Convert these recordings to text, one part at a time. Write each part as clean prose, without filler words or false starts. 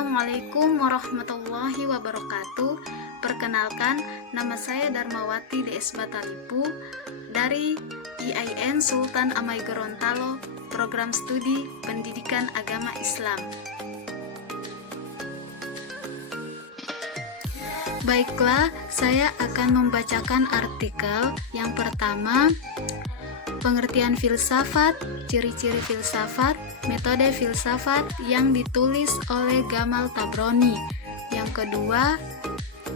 Assalamualaikum warahmatullahi wabarakatuh. Perkenalkan, nama saya Darmawati DS Batalipu dari IAIN Sultan Amai Gorontalo, Program Studi Pendidikan Agama Islam. Baiklah, saya akan membacakan artikel yang pertama, pengertian filsafat, ciri-ciri filsafat, metode filsafat yang ditulis oleh Gamal Tabroni. Yang kedua,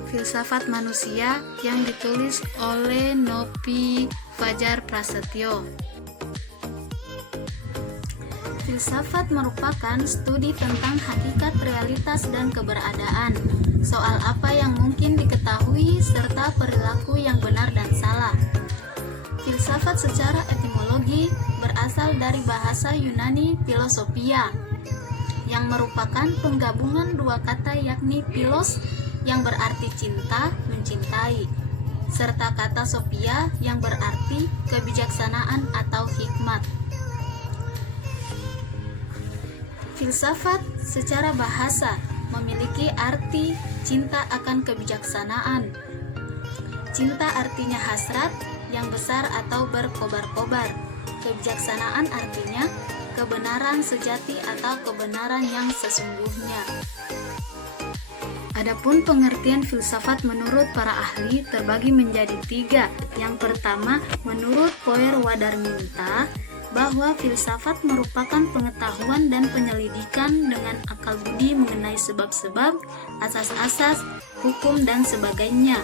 filsafat manusia yang ditulis oleh Nopi Fajar Prasetyo. Filsafat merupakan studi tentang hakikat, realitas, dan keberadaan, soal apa yang mungkin diketahui, serta perilaku yang benar dan salah. Filsafat secara etimologi berasal dari bahasa Yunani philosophia, yang merupakan penggabungan dua kata yakni philos yang berarti cinta, mencintai, serta kata sophia yang berarti kebijaksanaan atau hikmat. Filsafat secara bahasa memiliki arti cinta akan kebijaksanaan. Cinta artinya hasrat yang besar atau berkobar-kobar. Kebijaksanaan artinya kebenaran sejati atau kebenaran yang sesungguhnya. Adapun pengertian filsafat menurut para ahli terbagi menjadi tiga. Yang pertama, menurut Poer-Wadarminta, bahwa filsafat merupakan pengetahuan dan penyelidikan dengan akal budi mengenai sebab-sebab, asas-asas, hukum, dan sebagainya.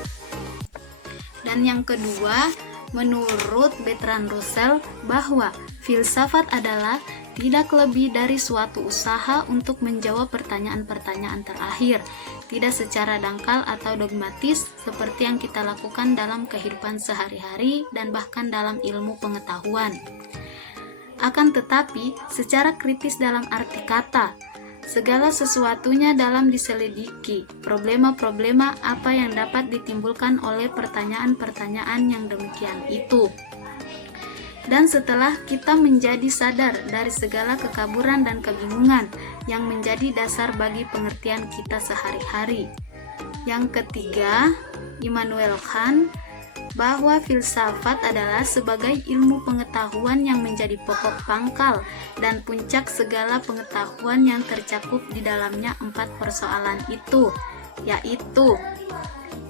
Dan yang kedua, menurut Bertrand Russell, bahwa filsafat adalah tidak lebih dari suatu usaha untuk menjawab pertanyaan-pertanyaan terakhir, tidak secara dangkal atau dogmatis seperti yang kita lakukan dalam kehidupan sehari-hari dan bahkan dalam ilmu pengetahuan. Akan tetapi, secara kritis dalam arti kata, segala sesuatunya dalam diselidiki, problema-problema apa yang dapat ditimbulkan oleh pertanyaan-pertanyaan yang demikian itu. Dan setelah kita menjadi sadar dari segala kekaburan dan kebingungan yang menjadi dasar bagi pengertian kita sehari-hari. Yang ketiga, Immanuel Kant, bahwa filsafat adalah sebagai ilmu pengetahuan yang menjadi pokok pangkal dan puncak segala pengetahuan yang tercakup di dalamnya empat persoalan itu, yaitu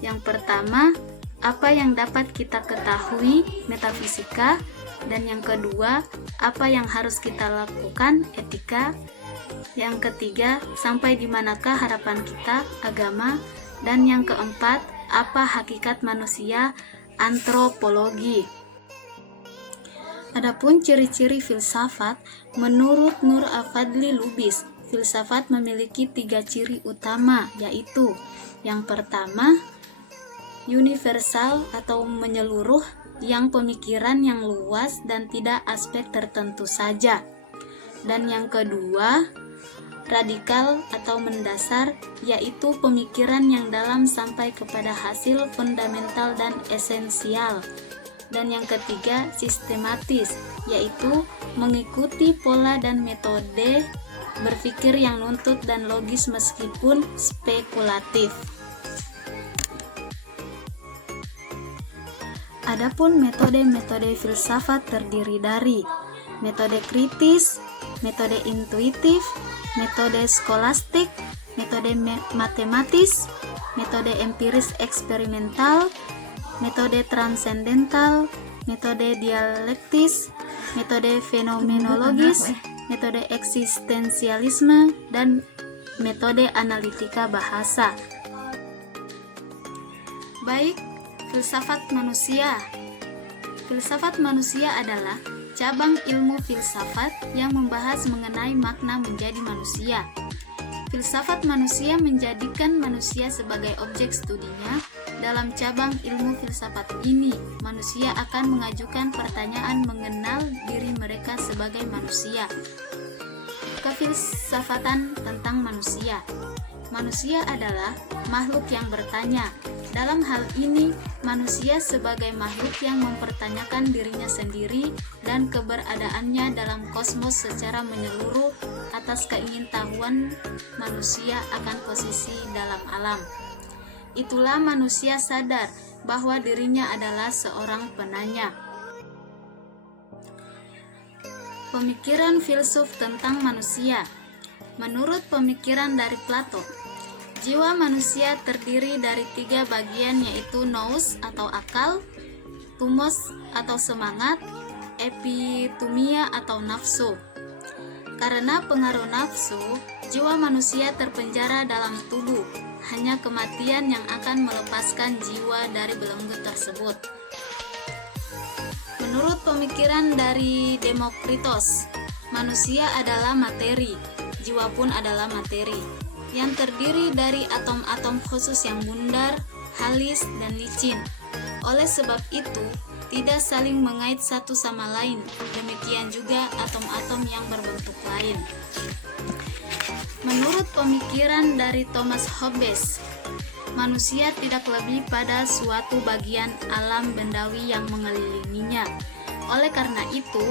yang pertama, apa yang dapat kita ketahui, metafisika, dan yang kedua, apa yang harus kita lakukan, etika, yang ketiga, sampai di manakah harapan kita, agama, dan yang keempat, apa hakikat manusia, antropologi. Adapun ciri-ciri filsafat, menurut Nur Afadli Lubis, filsafat memiliki tiga ciri utama, yaitu yang pertama, universal atau menyeluruh, yang pemikiran yang luas dan tidak aspek tertentu saja. Dan yang kedua, radikal atau mendasar, yaitu pemikiran yang dalam sampai kepada hasil fundamental dan esensial. Dan yang ketiga, sistematis, yaitu mengikuti pola dan metode berpikir yang nuntut dan logis meskipun spekulatif. Adapun metode-metode filsafat terdiri dari metode kritis, metode intuitif, metode skolastik, metode matematis, metode empiris eksperimental, metode transendental, metode dialektis, metode fenomenologis, metode eksistensialisme, dan metode analitika bahasa. Baik, filsafat manusia. Filsafat manusia adalah cabang ilmu filsafat yang membahas mengenai makna menjadi manusia. Filsafat manusia menjadikan manusia sebagai objek studinya. Dalam cabang ilmu filsafat ini, manusia akan mengajukan pertanyaan mengenal diri mereka sebagai manusia. Kefilsafatan tentang manusia. Manusia adalah makhluk yang bertanya. Dalam hal ini, manusia sebagai makhluk yang mempertanyakan dirinya sendiri dan keberadaannya dalam kosmos secara menyeluruh atas keingintahuan manusia akan posisi dalam alam. Itulah manusia sadar bahwa dirinya adalah seorang penanya. Pemikiran filsuf tentang manusia. Menurut pemikiran dari Plato, jiwa manusia terdiri dari 3 bagian, yaitu nous atau akal, thumos atau semangat, epitumia atau nafsu. Karena pengaruh nafsu, jiwa manusia terpenjara dalam tubuh. Hanya kematian yang akan melepaskan jiwa dari belenggu tersebut. Menurut pemikiran dari Demokritos, manusia adalah materi, jiwa pun adalah materi, yang terdiri dari atom-atom khusus yang bundar, halus, dan licin. Oleh sebab itu, tidak saling mengait satu sama lain, demikian juga atom-atom yang berbentuk lain. Menurut pemikiran dari Thomas Hobbes, manusia tidak lebih pada suatu bagian alam bendawi yang mengelilinginya. Oleh karena itu,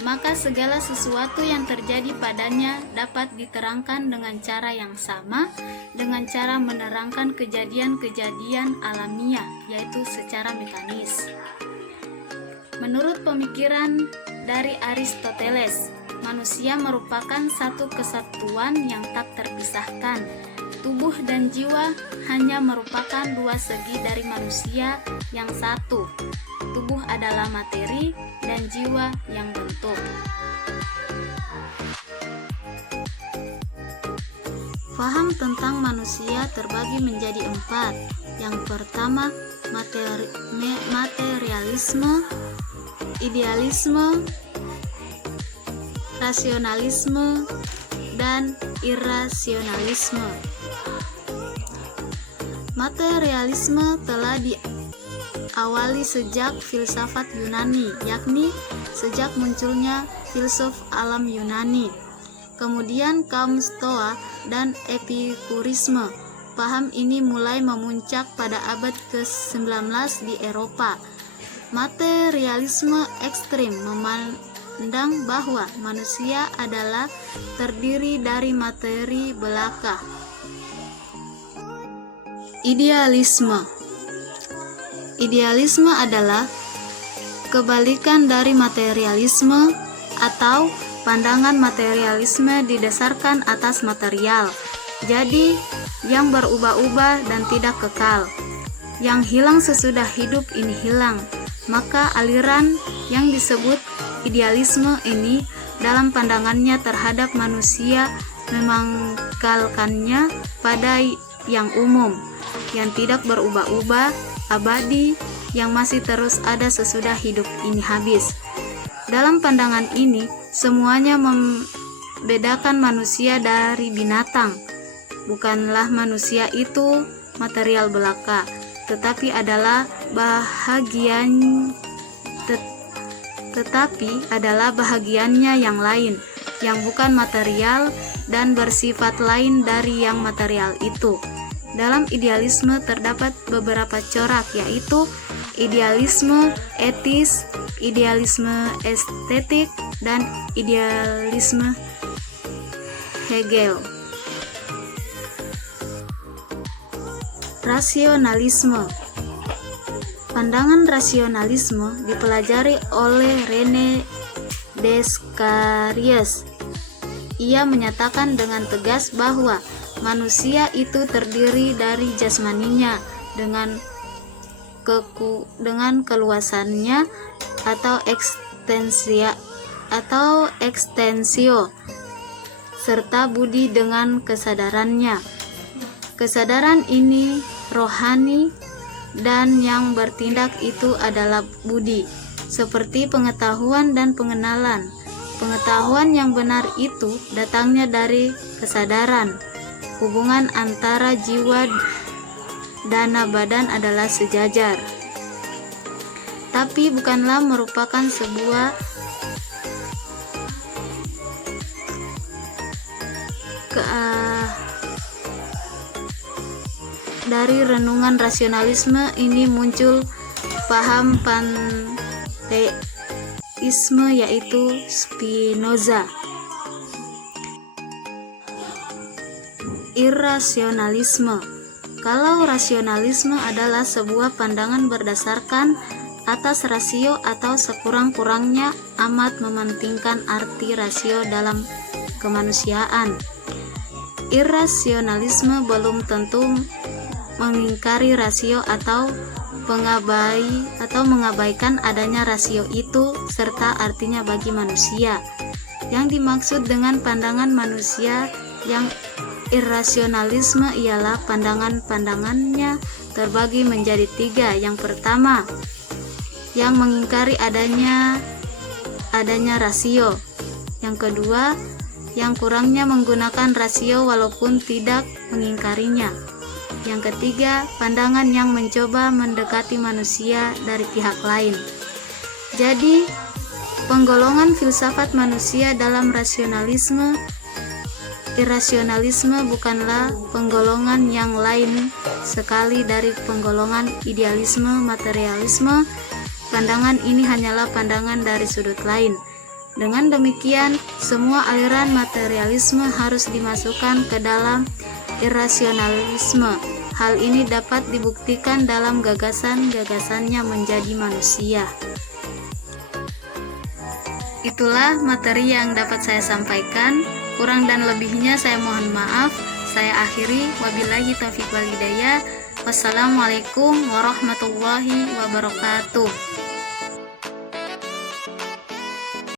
maka segala sesuatu yang terjadi padanya dapat diterangkan dengan cara yang sama dengan cara menerangkan kejadian-kejadian alamiah, yaitu secara mekanis. Menurut pemikiran dari Aristoteles, manusia merupakan satu kesatuan yang tak terpisahkan. Tubuh dan jiwa hanya merupakan 2 segi dari manusia yang satu. Tubuh adalah materi dan jiwa yang bentuk. Faham tentang manusia terbagi menjadi 4. Yang pertama, materialisme, idealisme, rasionalisme, dan irasionalisme. Materialisme telah diawali sejak filsafat Yunani, yakni sejak munculnya filsuf alam Yunani. Kemudian kaum Stoa dan Epikurisme. Paham ini mulai memuncak pada abad ke-19 di Eropa. Materialisme ekstrim memandang bahwa manusia adalah terdiri dari materi belaka. Idealisme. Idealisme adalah kebalikan dari materialisme atau pandangan materialisme didasarkan atas material. Jadi, yang berubah-ubah dan tidak kekal. Yang hilang sesudah hidup ini hilang. Maka aliran yang disebut idealisme ini dalam pandangannya terhadap manusia memangkalkannya pada yang umum, yang tidak berubah-ubah, abadi, yang masih terus ada sesudah hidup ini habis. Dalam pandangan ini, semuanya membedakan manusia dari binatang. Bukanlah manusia itu material belaka, tetapi adalah bahagiannya yang lain, yang bukan material dan bersifat lain dari yang material itu. Dalam idealisme terdapat beberapa corak, yaitu idealisme etis, idealisme estetik, dan idealisme Hegel. Rasionalisme. Pandangan rasionalisme dipelajari oleh René Descartes. Ia menyatakan dengan tegas bahwa manusia itu terdiri dari jasmaninya dengan keluasannya atau ekstensio, serta budi dengan kesadarannya. Kesadaran ini rohani dan yang bertindak itu adalah budi, seperti pengetahuan dan pengenalan. Pengetahuan yang benar itu datangnya dari kesadaran. Hubungan antara jiwa dan badan adalah sejajar, tapi bukanlah merupakan sebuah dari renungan rasionalisme ini muncul paham panteisme, yaitu Spinoza. Irrasionalisme. Kalau rasionalisme adalah sebuah pandangan berdasarkan atas rasio atau sekurang-kurangnya amat mementingkan arti rasio dalam kemanusiaan. Irrasionalisme belum tentu mengingkari rasio atau mengabaikan adanya rasio itu serta artinya bagi manusia. Yang dimaksud dengan pandangan manusia yang irrasionalisme ialah pandangannya terbagi menjadi 3. Yang pertama, yang mengingkari adanya rasio. Yang kedua, yang kurangnya menggunakan rasio walaupun tidak mengingkarinya. Yang ketiga, pandangan yang mencoba mendekati manusia dari pihak lain. Jadi, penggolongan filsafat manusia dalam rasionalisme, irrasionalisme bukanlah penggolongan yang lain sekali dari penggolongan idealisme, materialisme. Pandangan ini hanyalah pandangan dari sudut lain. Dengan demikian, semua aliran materialisme harus dimasukkan ke dalam irrasionalisme. Hal ini dapat dibuktikan dalam gagasan-gagasannya menjadi manusia. Itulah materi yang dapat saya sampaikan. Kurang dan lebihnya saya mohon maaf. Saya akhiri, wabillahi taufiq wal hidayah. Wassalamualaikum warahmatullahi wabarakatuh.